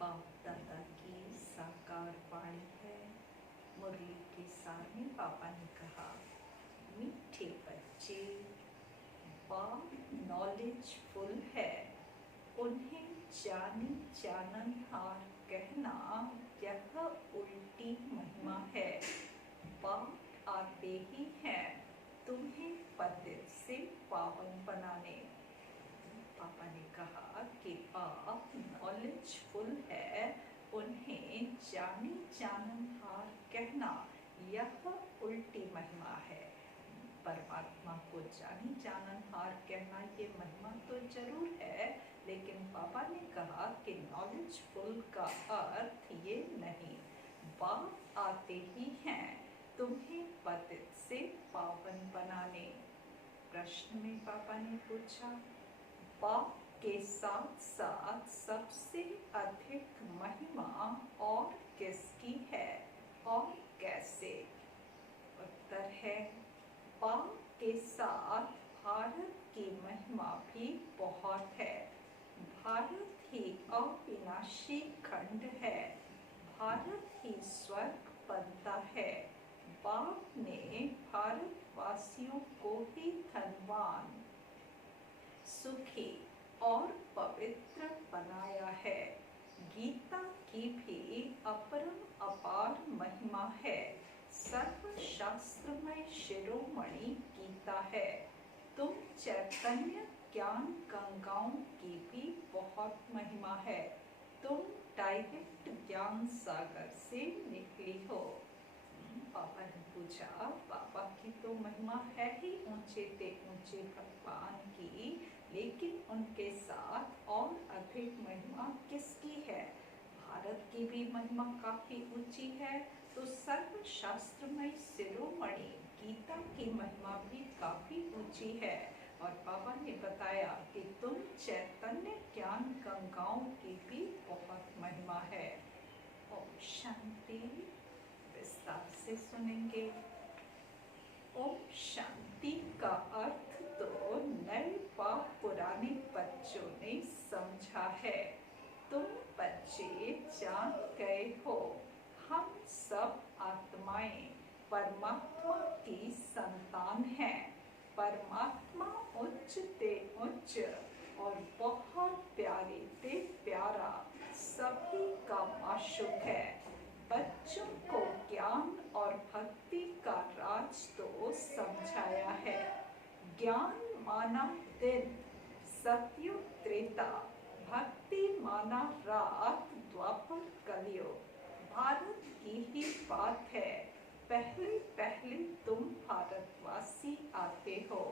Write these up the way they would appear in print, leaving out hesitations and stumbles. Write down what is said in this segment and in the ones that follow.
बाप दादा की साकार वाणी है। मुरली के सार में पापा ने कहा, मीठे बच्चे, बाप नॉलेजफुल है, उन्हें जानी जाननहार कहना यह उल्टी महिमा है। बाप आते ही हैं तुम्हें पतित से पावन बनाने। पापा ने कहा कि बाप नॉलेजफुल है, उन्हें जानी जाननहार कहना यह उल्टी महिमा है। परमात्मा को जानी जाननहार कहना ये महिमा तो जरूर है, लेकिन पापा ने कहा कि नॉलेजफुल का अर्थ ये नहीं। बाप आते ही हैं तुम्हें पतित से पावन बनाने। प्रश्न में पापा ने पूछा, बाप के साथ साथ सबसे अधिक महिमा और किसकी है और कैसे? उत्तर है, बाप के साथ भारत की महिमा भी बहुत है। भारत ही अविनाशी खंड है, भारत ही स्वर्ग बनता है। बाप ने भारतवासियों को ही धनवान, सुखी और पवित्र बनाया है। गीता की भी अपरम अपार महिमा है। सर्वशास्त्रमय शिरोमणि गीता है। तुम चैतन्य ज्ञान गंगाओं की भी बहुत महिमा है। तुम डायरेक्ट ज्ञान सागर से निकली हो। पापा ने पूछा, पापा की तो महिमा है ही ऊंचे ते ऊंचे भगवान की, लेकिन उनके साथ और अधिक महिमा किसकी है? भारत की भी महिमा काफी ऊंची है, तो सर्वशास्त्रमय शिरोमणि गीता की महिमा भी काफी ऊंची है। और पापा ने बताया कि तुम चैतन्य ज्ञान गंगाओं की भी बहुत महिमा है। ओम शांति। विस्तार से सुनेंगे। ओम शांति का अर्थ तो नए व पुराने बच्चों ने समझा है। तुम बच्चे जान गए हो, हम सब आत्माएं परमात्मा की संतान हैं। परमात्मा उच्च ते उच्च और बहुत प्यारे ते प्यारा सभी का माशूक है। बच्चों को ज्ञान और भक्ति का राज तो समझाया है। ज्ञान माना दिन, सतयुग त्रेता, भक्ति माना रात, द्वापर कलयुग। भारत की ही बात है, पहले पहले तुम भारतवासी आते हो।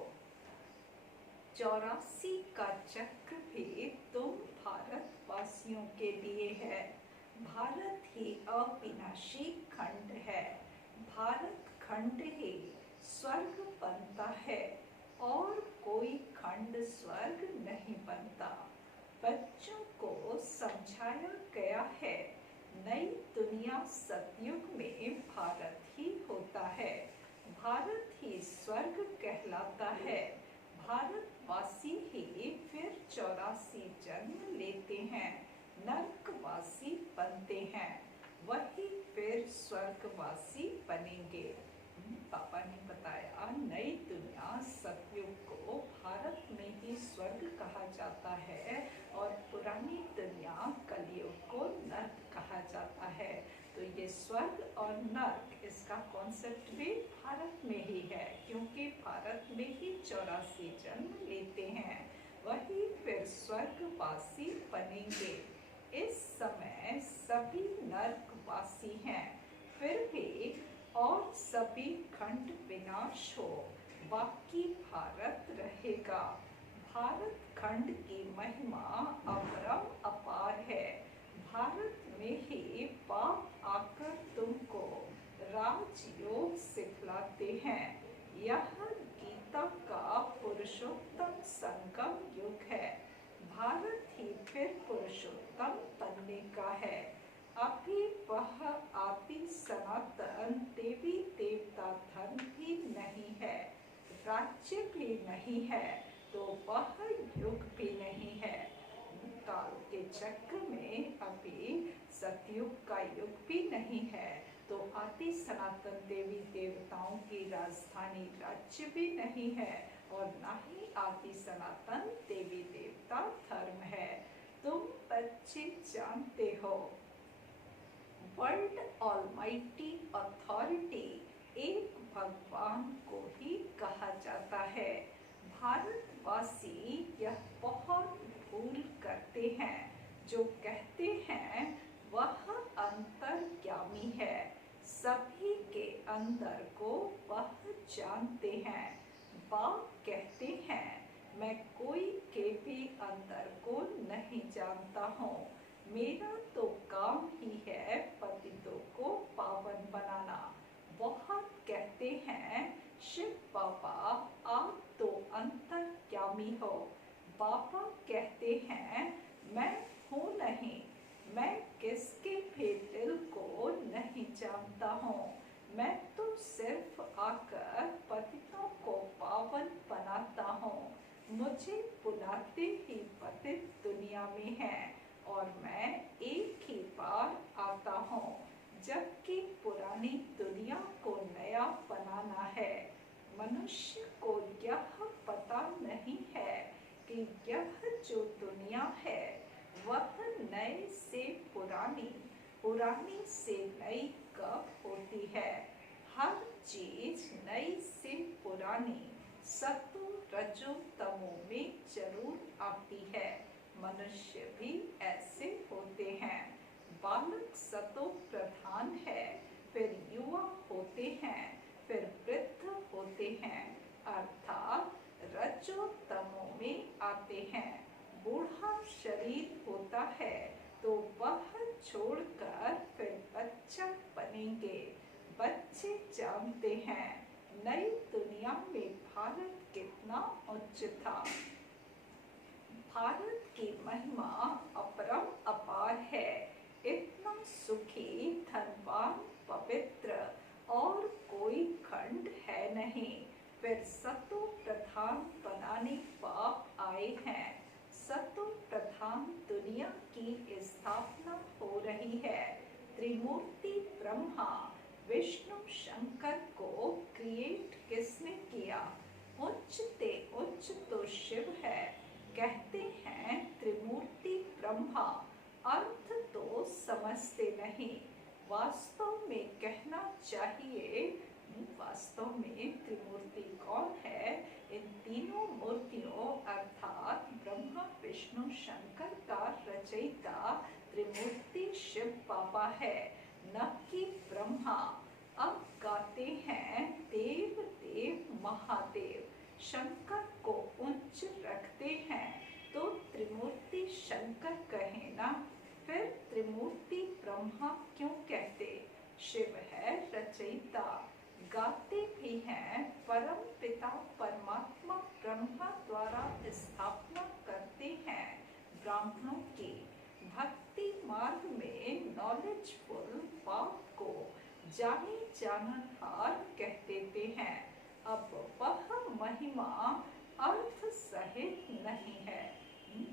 84 का चक्र भी तुम भारतवासियों के लिए है। भारत ही अविनाशी खंड है। भारत खंड ही स्वर्ग बनता है और कोई खंड स्वर्ग नहीं बनता। बच्चों को समझाया गया है, नई दुनिया सतयुग में भारत ही होता है। भारत ही स्वर्ग कहलाता है। भारतवासी ही फिर 84 जन्म लेते हैं, नरकवासी बनते हैं, वही फिर स्वर्गवासी बनेंगे। पापा ने बताया, नई दुनिया सतयुग को भारत में ही स्वर्ग कहा जाता है और पुरानी दुनिया कलयुग को नर्क कहा जाता है। तो ये स्वर्ग और नर्क, इसका कॉन्सेप्ट भी भारत में ही है, क्योंकि भारत में ही 84 जन्म लेते हैं, वही फिर स्वर्गवासी बनेंगे। इस समय सभी नरकवासी हैं, फिर भी और सभी खंड विनाश हो, बाकी भारत रहेगा। भारत खंड की महिमा अपरम अपार है। भारत में ही बाप आकर तुमको राजयोग सिखलाते हैं। यह गीता का पुरुषोत्तम संगम युग है। भारत ही फिर पुरुषोत्तम बनने का है। अभी वह आदि सनातन देवी देवता धर्म भी नहीं है, राज्य भी नहीं है, तो वह युग भी नहीं है। काल के चक्र में अभी सतयुग का युग भी नहीं है, तो आदि सनातन देवी देवताओं की राजधानी राज्य भी नहीं है, और ना ही आदि सनातन देवी देवता धर्म है। तुम बच्चे जानते हो, वर्ल्ड ऑलमाइटी अथॉरिटी एक भगवान को ही कहा जाता है। भारतवासी यह बहुत भूल करते हैं, जो कहते हैं वह अंतर्यामी है, सभी के अंदर को वह जानते हैं। बाप कहते हैं मैं कोई के भी अंदर को नहीं जानता हूँ, मेरा तो काम ही है पतितों को पावन बनाना। बहुत कहते हैं शिव बाबा आप तो अंतर्यामी हो। बाबा कहते हैं मैं हूँ नहीं, मैं किसके भी दिल को नहीं जानता हूँ, मैं तो सिर्फ आकर पतितों को पावन बनाता हूँ। मुझे बुलाते ही पतित दुनिया में हैं, और मैं एक ही बार आता हूँ, जबकि पुरानी दुनिया को नया बनाना है। मनुष्य को यह पता नहीं है कि यह जो दुनिया है वह नए से पुरानी, पुरानी से नई कब होती है। हर चीज नई से पुरानी सतो रजो तमो में जरूर आती है। मनुष्य भी ऐसे होते हैं। बालक सतो प्रधान है, फिर युवा होते हैं, फिर वृद्ध होते हैं, अर्थात रजो तमो में आते हैं। बूढ़ा शरीर होता है तो वह छोड़कर फिर बच्चा बनेंगे। बच्चे जानते हैं नई दुनिया में भारत कितना उच्च था। भारत की महिमा अपरम अपार है, इतना सुखी, धनवान, पवित्र और कोई खंड है नहीं। फिर सतो प्रधान बनाने बाप आए हैं। सतो प्रधान दुनिया की स्थापना हो रही है। त्रिमूर्ति ब्रह्मा विष्णु शंकर को क्रिएट किसने किया? उच्चते उच्च तो शिव है। कहते हैं त्रिमूर्ति ब्रह्मा, अर्थ तो समझते नहीं। वास्तव में कहना चाहिए वास्तव में त्रिमूर्ति कौन है? इन तीनों मूर्तियों अर्थात ब्रह्मा विष्णु शंकर का रचयिता त्रिमूर्ति शिव बाबा है, न कि ब्रह्मा। अब गाते हैं देव देव महादेव, शंकर को उच्च रखते हैं तो त्रिमूर्ति शंकर कहे ना, फिर त्रिमूर्ति ब्रह्मा क्यों कहते? शिव है रचयिता। गाते भी हैं परम पिता परमात्मा ब्रह्मा द्वारा स्थापना करते हैं ब्राह्मणों की। भक्ति मार्ग में नॉलेजफुल बाप को जाने जाननहार कह देते हैं। अब वह महिमा अर्थ सहित नहीं है।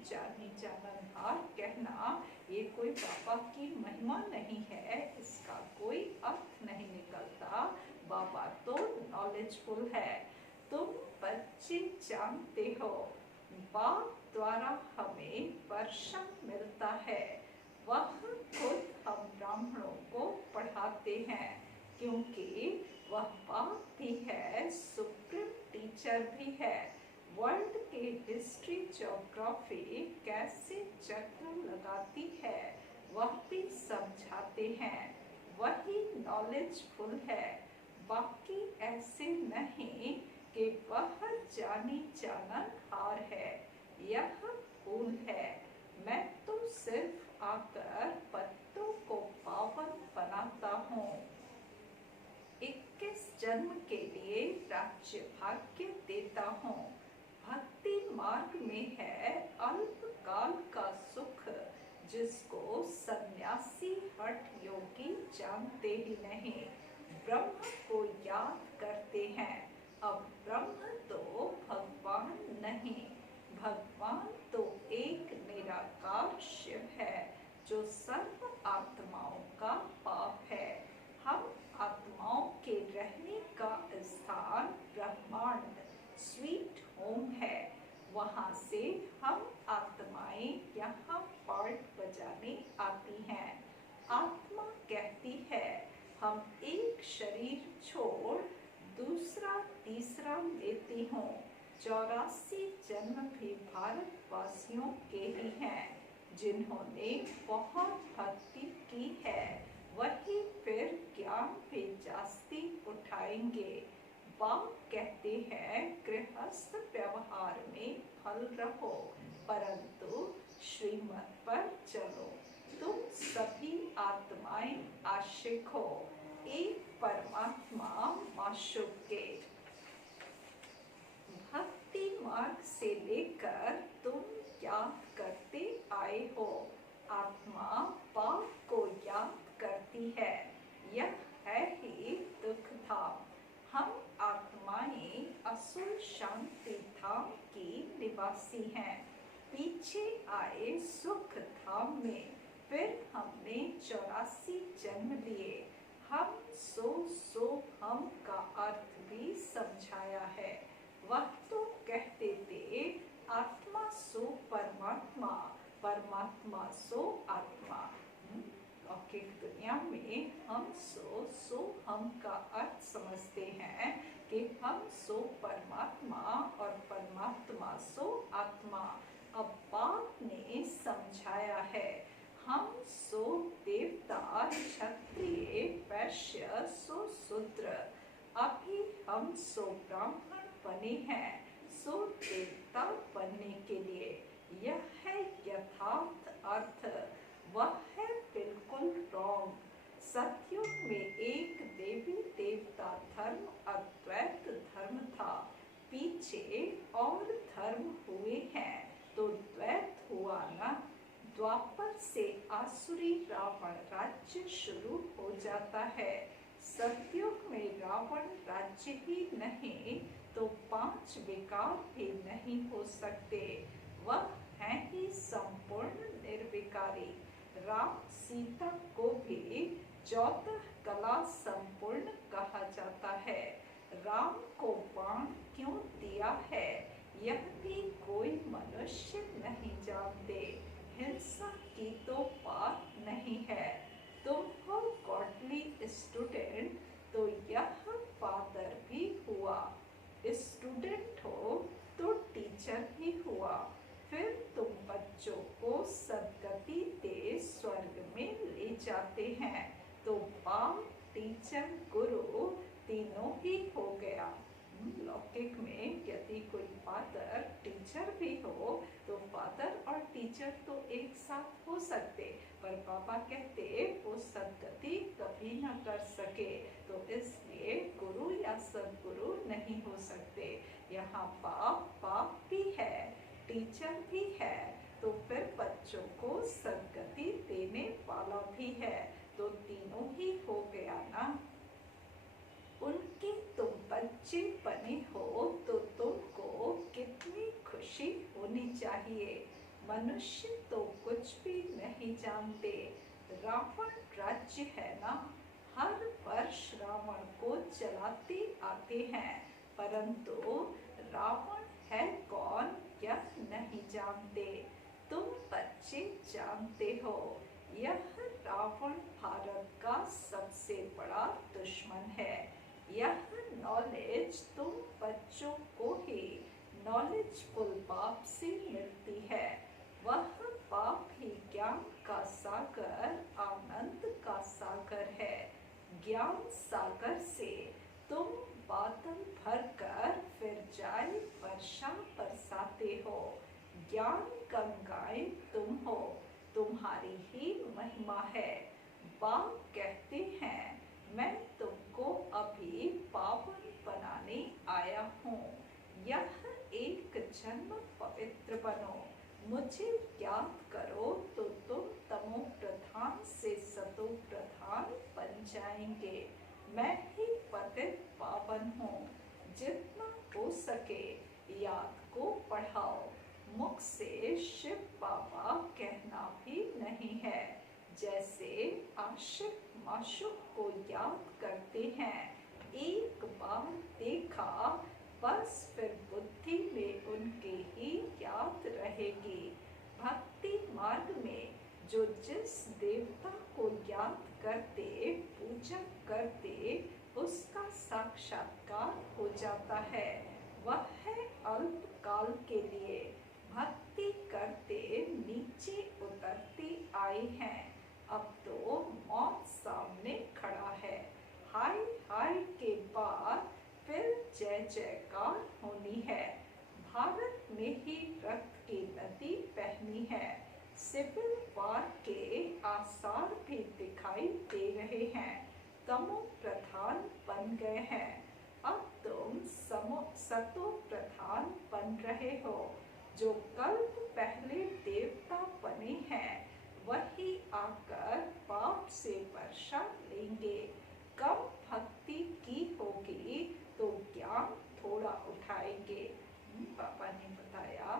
जाने जाननहार कहना ये कोई बाबा की महिमा नहीं है, इसका कोई अर्थ नहीं निकलता। बाबा तो नॉलेजफुल है। तुम बच्चे जानते हो बाप द्वारा हमें वर्षा मिलता है, वह खुद हम ब्राह्मणों को पढ़ाते हैं, क्योंकि वह बाप भी है, सुप्रीम टीचर भी है। वर्ल्ड के हिस्ट्री ज्योग्राफी कैसे चक्र लगाती है वह भी समझाते हैं। वही नॉलेजफुल है, बाकी ऐसे नहीं कि वह जानी जाननहार है। यह भूल है। मैं तो सिर्फ आकर पत्तों को पावन बनाता हूँ। 21 जन्म के लिए राज्य भाग्य देता हूँ। भक्ति मार्ग में है अल्पकाल का सुख, जिसको सन्यासी हठ योगी जानते ही नहीं। ब्रह्म को याद करते हैं। अब ब्रह्म तो भगवान नहीं, भगवान तो एक निराकार वहाँ से हम आत्माएं यहाँ पार्ट बजाने आती हैं। आत्मा कहती है हम एक शरीर छोड़ दूसरा तीसरा लेती हूँ। 84 जन्म भी भारतवासियों के ही हैं। जिन्होंने बहुत भक्ति की है वही फिर ज्ञान भी जास्ती उठाएंगे। बाप कहते हैं गृहस्थ व्यवहार में फल रहो परंतु श्रीमत पर चलो। तुम सभी आत्माएं आशिक हो एक परमात्मा माशूक के। भक्ति मार्ग से लेकर तुम याद करते आए हो। आत्मा बाप को याद करती है। यह है ही दुख धाम। हम आत्माएं असुर शांति धाम की निवासी हैं। पीछे आए सुख धाम में फिर हमने 84 जन्म लिए। हम सो हम का अर्थ भी समझाया है। वह तो कहते थे आत्मा सो परमात्मा, परमात्मा सो आत्मा। लौकिक दुनिया में हम सो हम का अर्थ समझते हैं कि हम सो परमात्मा और परमात्मा सो आत्मा। अब बाप ने समझाया है हम सो देवता क्षत्रिय वैश्य सो शूद्र। अभी हम सो ब्राह्मण बने हैं सो देवता बनने के लिए। यह है यथार्थ अर्थ। वह है बिल्कुल रॉन्ग। सतयुग में एक देवी देवता धर्म अद्वैत धर्म था। पीछे और धर्म हुए हैं तो द्वैत हुआ ना। द्वापर से आसुरी रावण राज्य शुरू हो जाता है। सतयुग में रावण राज्य ही नहीं तो 5 विकार भी नहीं हो सकते। वह है ही संपूर्ण निर्विकारी। राम सीता को भी 14 कला संपूर्ण कहा जाता है। राम को बाण क्यों दिया है यह भी कोई मनुष्य नहीं जानते। हिंसा की तो बात नहीं है। तुम हो गॉडली स्टूडेंट तो यह फादर भी हुआ। स्टूडेंट हो तो टीचर भी हुआ। फिर तुम बच्चों को सद्गति दे स्वर्ग में ले जाते हैं तो बाप टीचर गुरु तीनों ही हो गया। लौकिक में यदि कोई फादर टीचर भी हो तो फादर और टीचर तो एक साथ हो सकते, पर पापा कहते वो सद्गति कभी न कर सके तो इसलिए गुरु या सदगुरु नहीं हो सकते। यहाँ बाप भी है टीचर भी है तो फिर बच्चों को सद्गति देने वाला भी है तो तीनों ही हो गया ना। उनके तुम बच्चे बने हो तो तुमको कितनी खुशी होनी चाहिए। मनुष्य तो कुछ भी नहीं जानते। रावण राज्य है ना। हर वर्ष रावण को जलाते आते हैं परंतु रावण है कौन यह नहीं जानते। तुम बच्चे जानते हो यह रावण भारत का सबसे बड़ा दुश्मन है। यह नॉलेज तुम बच्चों को ही नॉलेजफुल बाप से मिलती है। वह बाप ही ज्ञान का सागर आनंद का सागर है। ज्ञान सागर से तुम बादल भरकर फिर जाए वर्षा बरसाते हो। ज्ञान गंगाएं तुम हो। तुम्हारी ही महिमा है। बाप कहते हैं मैं तुमको अभी पावन बनाने आया हूँ। यह एक जन्म पवित्र बनो। मुझे याद करो तो तुम तमो प्रधान से सतो प्रधान बन जाएंगे। मैं ही पतित पावन हूँ। जितना हो सके याद को बढ़ाओ। मुख से शिव बाबा कहना भी नहीं है। जैसे आशिक माशूक को याद करते हैं। एक बार देखा बस फिर बुद्धि में उनके ही याद रहेगी। भक्ति मार्ग में जो जिस देवता को याद करते, पूजा करते, उसका साक्षात्कार हो जाता है। वह है अल्प काल के लिए। भक्ति करते नीचे उतरते आए हैं, अब तो मौत सामने खड़ा है। हाय हाय के बाद फिर जय जयकार होनी है। भारत में ही रक्त की नदी बहनी है। सिविल वार के आसार भी दिखाई दे रहे हैं। तमो प्रधान बन गए हैं, अब तुम सतो प्रधान बन रहे हो। जो कल्प पहले देवता बने हैं, वही आकर पाप से वर्षा लेंगे। कम भक्ति की होगी तो ज्ञान थोड़ा उठाएंगे। पापा ने बताया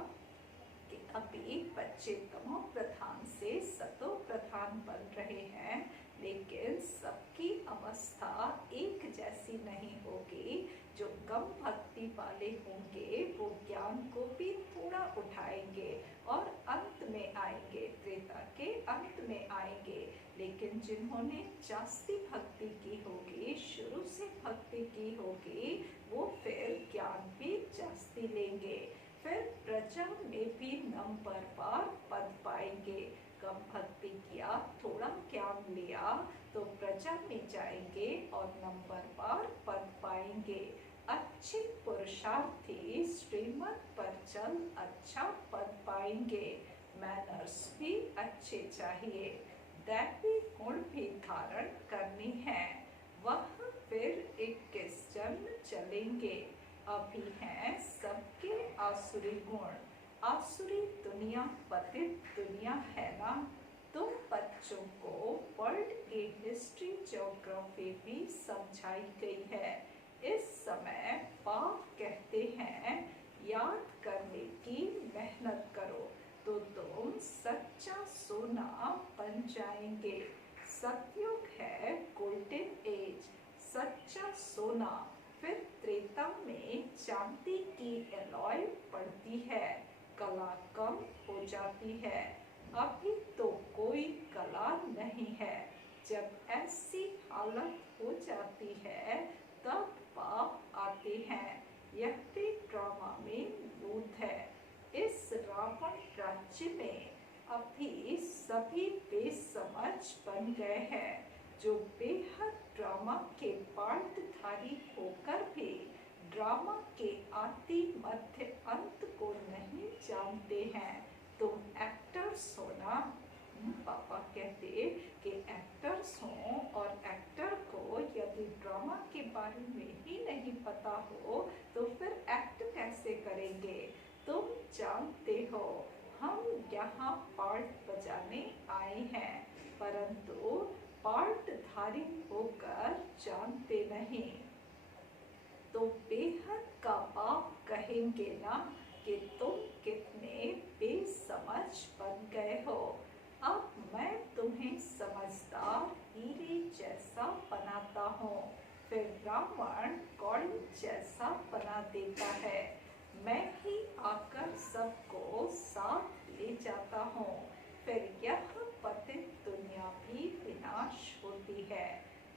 कि अभी बच्चे तमो प्रधान से सतो प्रधान बन रहे हैं, लेकिन सबकी अवस्था एक जैसी नहीं होगी। जो कम भक्ति वाले होंगे वो ज्ञान को भी थोड़ा उठाएंगे और अंत में आएंगे, त्रेता के अंत में आएंगे। लेकिन जिन्होंने जास्ती भक्ति की होगी, शुरू से भक्ति की होगी, वो फिर ज्ञान भी जास्ती लेंगे। फिर प्रजा में भी नंबरवार पद पाएंगे। कम भक्ति किया, थोड़ा ज्ञान लिया तो प्रजा में जाएंगे और नंबरवार पद पाएंगे। अच्छे पुरुषार्थी श्रीमत पर चल अच्छा पद पाएंगे। मैनर्स भी अच्छे चाहिए। दैवी गुण भी धारण करनी है। वह फिर 21 जन्म चलेंगे। अभी हैं सबके आसुरी गुण। आसुरी दुनिया पतित दुनिया है ना। तुम बच्चों को वर्ल्ड की हिस्ट्री ज्योग्राफी भी समझाई गई है। इस समय पाप कहते हैं याद करने की मेहनत करो तो तुम सच्चा सोना बन जाएंगे। सतयुग है गोल्डन एज, सच्चा सोना। फिर त्रेता में चांदी की एलॉय पड़ती है, कला कम हो जाती है। अभी तो कोई कला नहीं है। जब ऐसी हालत हो जाती है तब पाप आते हैं। यह भी ड्रामा में भूत है। इस रावण राज्य में अभी सभी बेसमझ बन गए हैं। जो बेहद ड्रामा के पार्टधारी होकर भी ड्रामा के आदि मध्य अंत को नहीं जानते हैं। तुम एक्टर्स हो ना। पापा कहते कि एक्टर्स हो और एक्टर को यदि ड्रामा के बारे में ही नहीं पता हो तो फिर एक्ट कैसे करेंगे। तुम जानते हो हम यहाँ पार्ट बजाने आए हैं, परंतु पार्टधारी होकर जानते नहीं। तो बेहद का पाप कहेंगे ना कि तुम कितने बेसमझ बन गए हो। अब मैं तुम्हें समझदार हीरे जैसा बनाता हूँ, फिर रावण कौड़ी जैसा बना देता है। मैं ही आकर सबको साथ ले जाता हूँ, फिर यह पतित दुनिया भी विनाश होती है।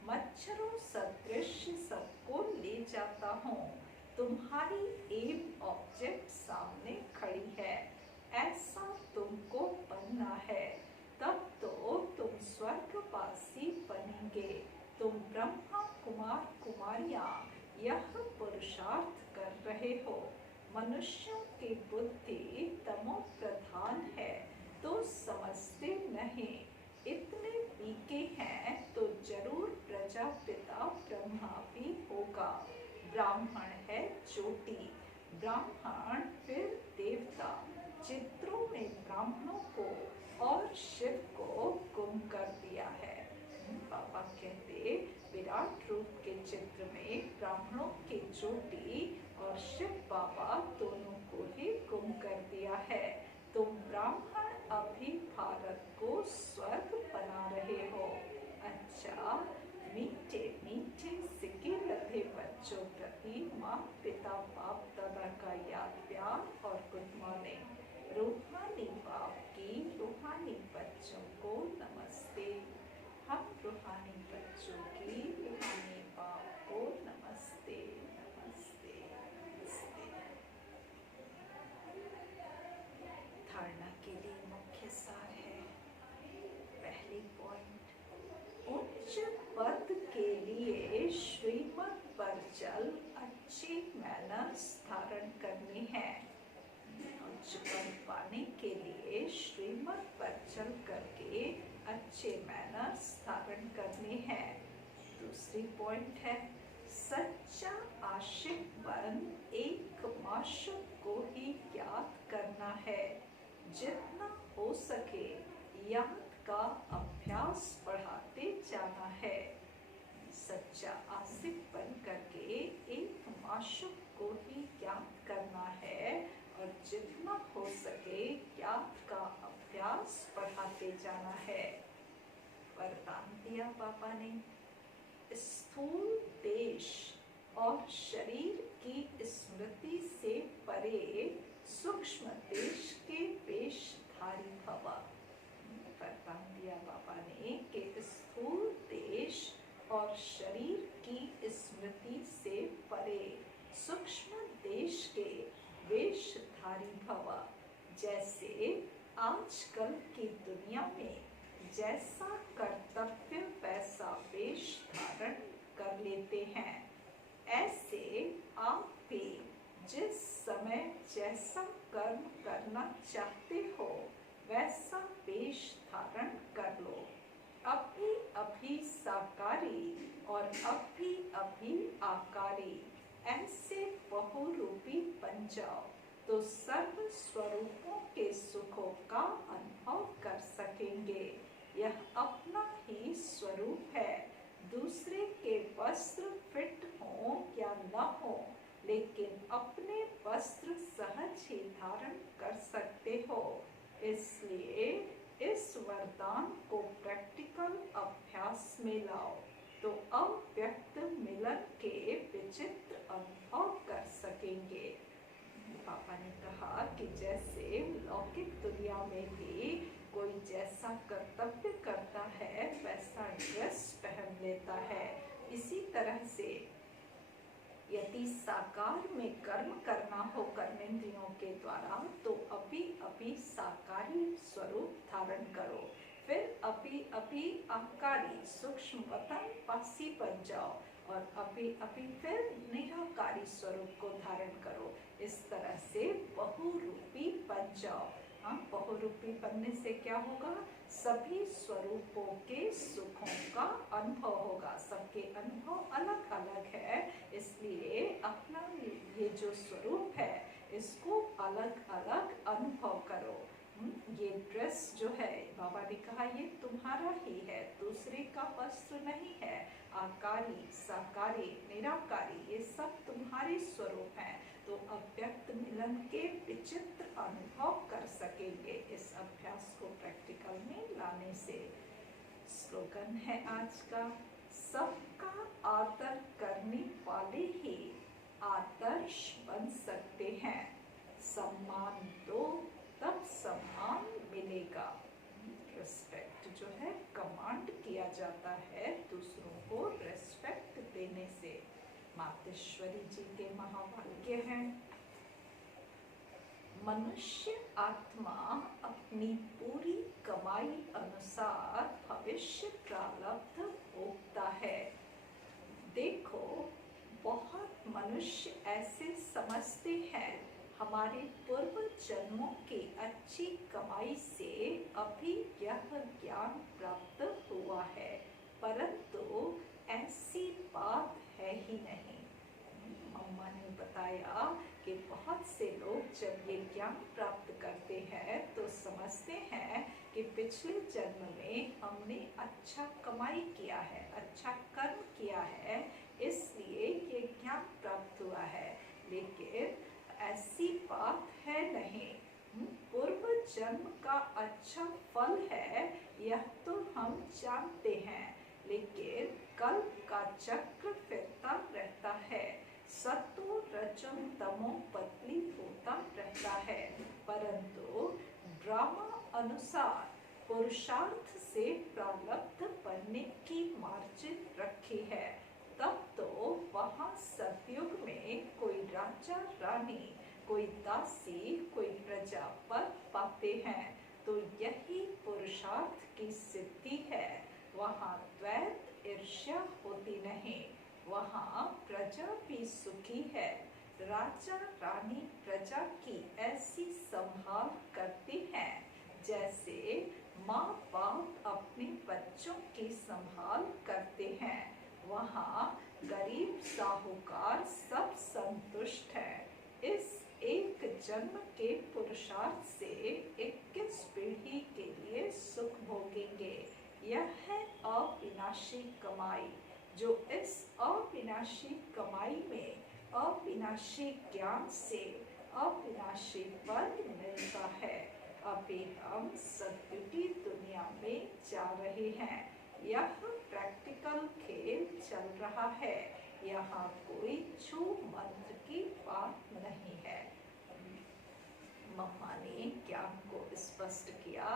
मच्छरों सदृश सबको ले जाता हूँ। तुम्हारी एम ऑब्जेक्ट सामने खड़ी है, ऐसा तुमको बनना है, तब तो तुम स्वर्गवासी बनेंगे। तुम ब्रह्मा कुमार कुमारियाँ यह पुरुषार्थ कर रहे हो। मनुष्यों की बुद्धि तमो प्रधान है तो समझते नहीं। इतने वीके हैं तो जरूर प्रजापिता ब्रह्मा भी होगा। ब्राह्मण है चोटी, ब्राह्मण फिर देवता। चित्रों में ब्राह्मणों को और शिव को गुम कर दिया है। पापा कहते विराट रूप के चित्र में ब्राह्मणों की चोटी और शिव बाबा दोनों को ही गुम कर दिया है। तुम ब्राह्मण अभी भारत को स्वर्ग बना रहे हो। अच्छा, मीठे मीठे सिके लधे बच्चों प्रति माँ पिता बाप दादा का याद प्यार और गुड मॉर्निंग। मैनर्स धारण करने हैं। उच्च पद पाने के लिए श्रीमत पर चल करके अच्छे मैनर्स धारण करने हैं। दूसरी पॉइंट है, सच्चा आशिक बन एक माशूक को ही याद करना है। जितना हो सके याद का अभ्यास बढ़ाते जाना है। सच्चा आशिक बन करके एक माशूक को ही याद करना है और जितना हो सके याद का अभ्यास बढ़ाते जाना है। वरदान दिया बाबा ने, स्थूल देश और शरीर की स्मृति से परे सूक्ष्म देश के वेशधारी भव। वरदान दिया बाबा ने कि स्थूल देश और शरीर की स्मृति से परे सूक्ष्म देश के वेशधारी भव। जैसे आजकल की दुनिया में जैसा कर्तव्य वैसा वेश धारण कर लेते हैं, ऐसे आप भी जिस समय जैसा कर्म करना चाहते हो वैसा वेश धारण कर लो। अभी अभी साकारी और अभी अभी आकारी ऐसे बहुरूपी बन जाओ तो सर्व स्वरूपों के सुखों का अनुभव कर सकेंगे। यह अपना ही स्वरूप है। दूसरे के वस्त्र फिट हो या न हो, लेकिन अपने वस्त्र सहज ही धारण कर सकते हो। इसलिए इस वरदान को प्रैक्टिकल अभ्यास में लाओ तो अव्यक्त मिलन के विचित्र अनुभव कर सकेंगे। पापा ने कहा कि जैसे लौकिक दुनिया में भी कोई जैसा कर्तव्य करता है वैसा ड्रेस पहन लेता है, इसी तरह से यदि साकार में कर्म करना हो कर्मेंद्रियों के द्वारा तो अभी अभी साकारी स्वरूप धारण करो, फिर अभी अभी आकारी सूक्ष्म वतन पासी बन जाओ और अभी अभी फिर निराकारी स्वरूप को धारण करो। इस तरह से बहुरूपी बन जाओ। बहुरूपी बनने से क्या होगा? सभी स्वरूपों के सुखों का अनुभव होगा। सबके अनुभव अलग अलग है, इसलिए अपना ये जो स्वरूप है इसको अलग अलग अनुभव करो। ये ड्रेस जो है बाबा ने कहा ये तुम्हारा ही है, दूसरे का वस्त्र नहीं है। आकारी, साकारी, निराकारी ये सब तुम्हारे स्वरूप हैं, तो अव्यक्त मिलन के विचित्र अनुभव कर सकेंगे इस अभ्यास को प्रैक्टिकल में लाने से। स्लोगन है आज का, सबका आदर करने वाले ही आदर्श बन सकते हैं। सम्मान दो तब सम्मान मिलेगा। रिस्पेक्ट जो है कमांड किया जाता है दूसरों को रिस्पेक्ट देने से। मातेश्वरी जी के महावाक्य हैं, मनुष्य आत्मा अपनी पूरी कमाई अनुसार भविष्य प्रारब्ध भोगता है। देखो, बहुत मनुष्य ऐसे समझते हैं हमारे पूर्व जन्मों की अच्छी कमाई से अभी यह ज्ञान प्राप्त हुआ है, परंतु ऐसी बात है ही नहीं। मम्मा ने बताया कि बहुत से लोग जब ये ज्ञान प्राप्त करते हैं तो समझते हैं कि पिछले जन्म में हमने अच्छा कमाई किया है, अच्छा कर्म किया है, इसलिए ये ज्ञान प्राप्त हुआ है। लेकिन ऐसी बात है नहीं। पूर्व जन्म का अच्छा फल है यह तो हम जानते हैं, लेकिन कल्प का चक्र फिरता रहता है, सत्व रजो तमो बदली होता रहता है, परंतु ड्रामा अनुसार पुरुषार्थ से प्रारब्ध बनने की मार्जिन रखी है। तब तो वहाँ सतयुग में कोई राजा रानी, कोई दासी, कोई प्रजा पद पाते हैं, तो यही पुरुषार्थ की सिद्धि है। वहाँ द्वैत ईर्ष्या होती नहीं, वहाँ प्रजा भी सुखी है, राजा रानी प्रजा की ऐसी संभाल करते हैं जैसे माँ बाप अपने बच्चों की संभाल करते हैं। वहाँ गरीब साहूकार सब संतुष्ट हैं। इस एक जन्म के पुरुषार्थ से 21 पीढ़ी के लिए सुख भोगेंगे। यह है अविनाशी कमाई। जो इस अविनाशी कमाई में अविनाशी ज्ञान से अविनाशी पद मिलता है। अभी हम सत्युगी दुनिया में जा रहे हैं। यह प्रैक्टिकल खेल चल रहा है। यहाँ कोई छू मंत्र की बात नहीं है। मम्मा ने ज्ञान को स्पष्ट किया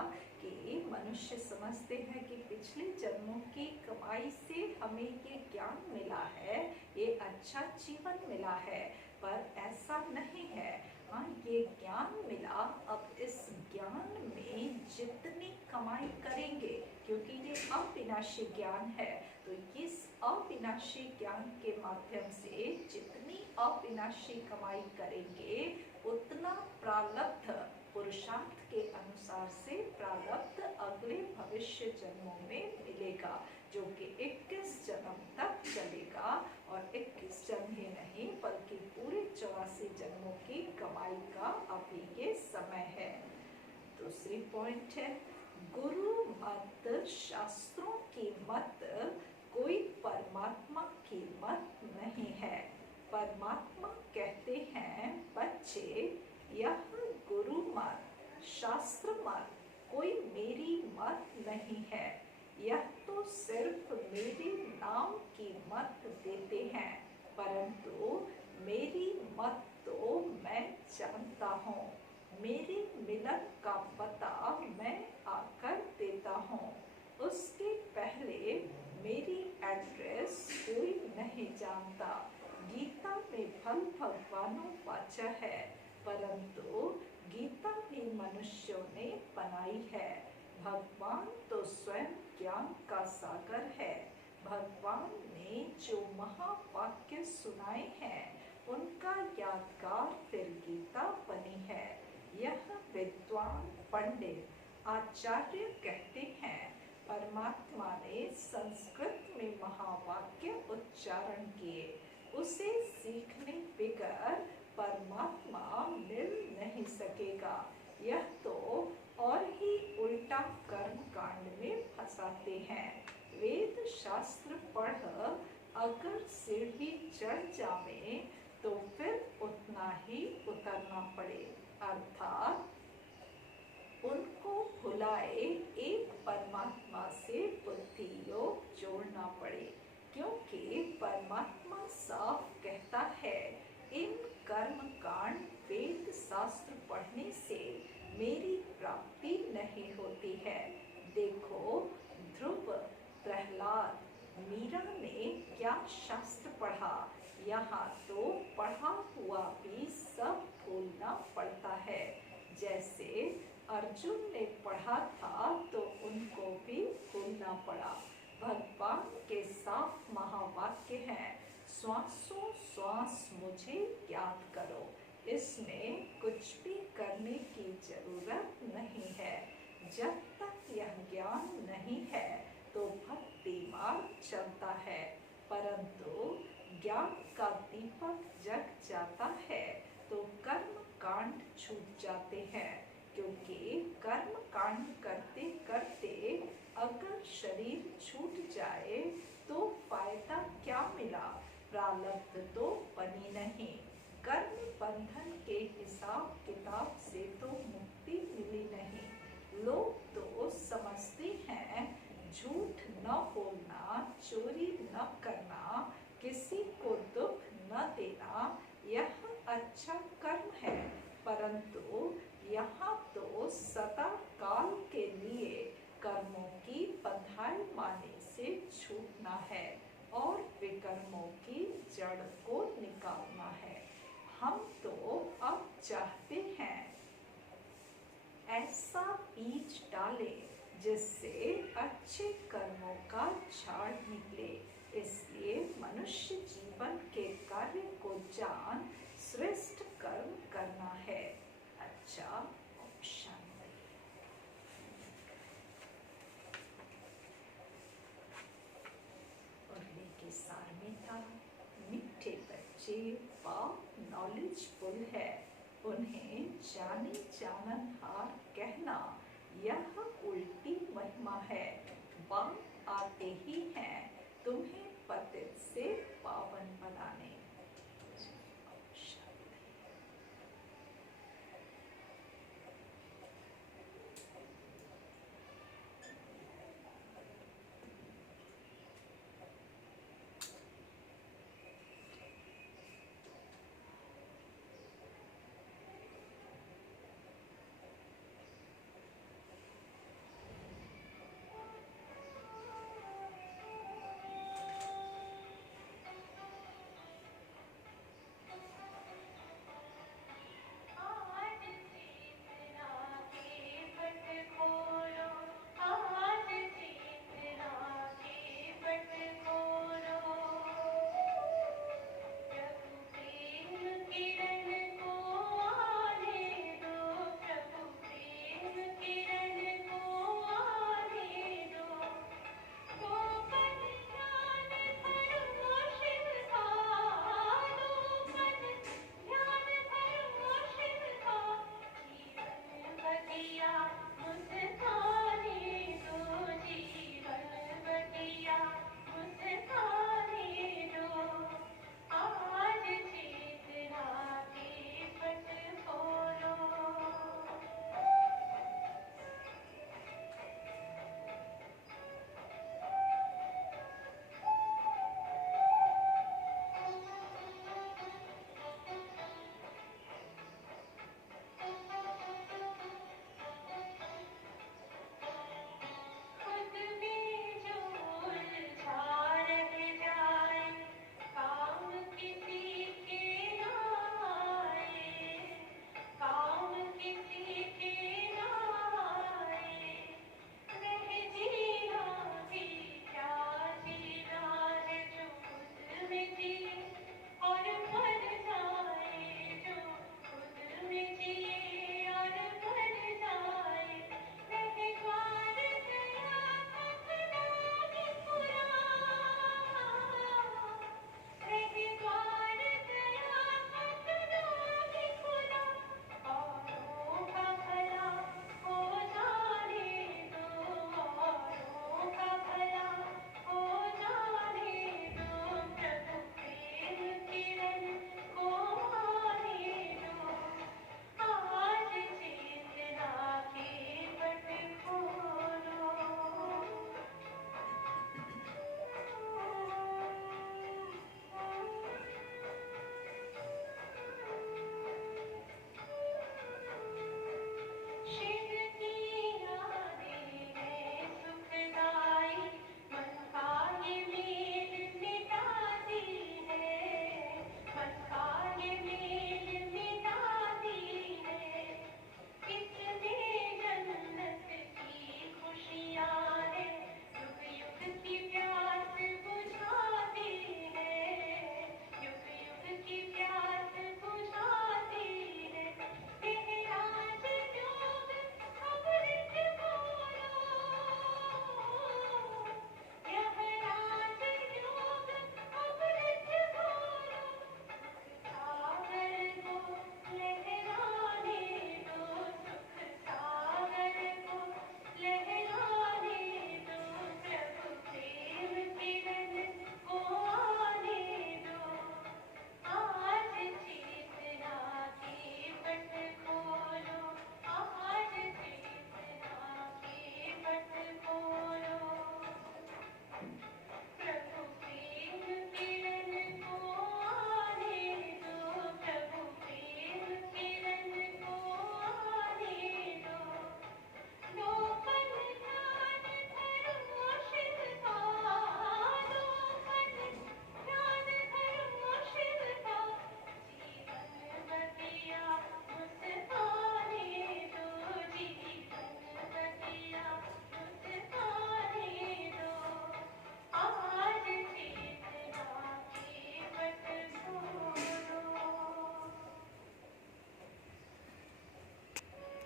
कि मनुष्य समझते हैं कि पिछले जन्मों की कमाई से हमें ये ज्ञान मिला है, ये अच्छा जीवन मिला है, पर ऐसा नहीं है। हाँ, ये ज्ञान मिला, अब इस ज्ञान में जितनी कमाई करेंगे, क्योंकि ये अविनाशी ज्ञान है, तो इस अविनाशी ज्ञान के माध्यम से जितनी अविनाशी कमाई करेंगे उतना प्रारब्ध पुरुषार्थ के अनुसार से प्रारब्ध अगले भविष्य जन्मों में मिलेगा, जो कि 21 जन्म तक चलेगा। और 21 जन्म ही नहीं बल्कि पूरे 84 जन्मों की कमाई का अभी ये समय है। दूसरी पॉइंट है, गुरु मत शास्त्रों की मत कोई परमात्मा की मत नहीं है। परमात्मा कहते हैं बच्चे, यह गुरु मत शास्त्र मत कोई मेरी मत नहीं है। यह तो सिर्फ मेरे नाम की मत देते हैं, परंतु मेरी मत तो मैं जानता हूँ। मेरे मिलन का पता मैं आकर देता हूँ। उसके पहले मेरी एड्रेस कोई नहीं जानता। गीता में फल भगवानों वाचा है, परंतु गीता भी मनुष्यों ने बनाई है। भगवान तो स्वयं ज्ञान का सागर है। भगवान ने जो महावाक्य सुनाए हैं उनका यादगार फिर गीता बनी है। यह विद्वान पंडित आचार्य कहते हैं, परमात्मा ने संस्कृत में महावाक्य उच्चारण किए, उसे सीखने बगैर परमात्मा मिल नहीं सकेगा। यह तो और ही उल्टा कर्म कांड में फंसाते हैं। वेद शास्त्र पढ़ अगर सीढ़ी चढ़ जावे तो फिर उतना ही उतरना पड़े, अर्थात उनको भुलाए एक परमात्मा से बुद्धि योग जोड़ना पड़े, क्योंकि परमात्मा साफ कहता है, इन कर्म कांड वेद शास्त्र पढ़ने से मेरी प्राप्ति नहीं होती है। देखो ध्रुव, प्रहलाद, मीरा ने क्या शास्त्र पढ़ा, यहाँ तो पढ़ा हुआ भी सब भूलना पड़ता है। जैसे अर्जुन ने पढ़ा था तो उनको भी भूलना पड़ा। भगवान के साफ महावाक्य हैं, श्वासों श्वास मुझे याद करो। इसमें कुछ भी करने की जरूरत नहीं है। जब तक यह ज्ञान नहीं है तो भक्ति मार्ग चलता है, परंतु ज्ञान का दीपक जग जाता है तो कर्म कांड छूट जाते हैं, क्योंकि कर्म कांड करते करते अगर शरीर छूट जाए तो फायदा क्या मिला, प्रारब्ध तो बनी नहीं। कर्म बंधन के हिसाब किताब से तो मुक्ति मिली नहीं। लोग तो समझते हैं झूठ न बोलना, चोरी न करना, किसी को दुख न देना यह अच्छा कर्म है, परंतु यहाँ तो सदा काल के लिए कर्मों की बंधाई माने से छूटना है और विकर्मों की जड़ को निकालना है। हम तो अब चाहते हैं ऐसा बीज डाले जिससे अच्छे कर्मों का झाड़ निकले। इसलिए मनुष्य जीवन के कार्य को जान श्रेष्ठ कर्म करना है। अच्छा ऑप्शन। पढ़ने के सार में था, मीठे बच्चे नॉलेजफुल है, उन्हें जाने जाननहार कहना यह उल्टी महिमा है। बाप आते ही हैं तुम्हें पतित से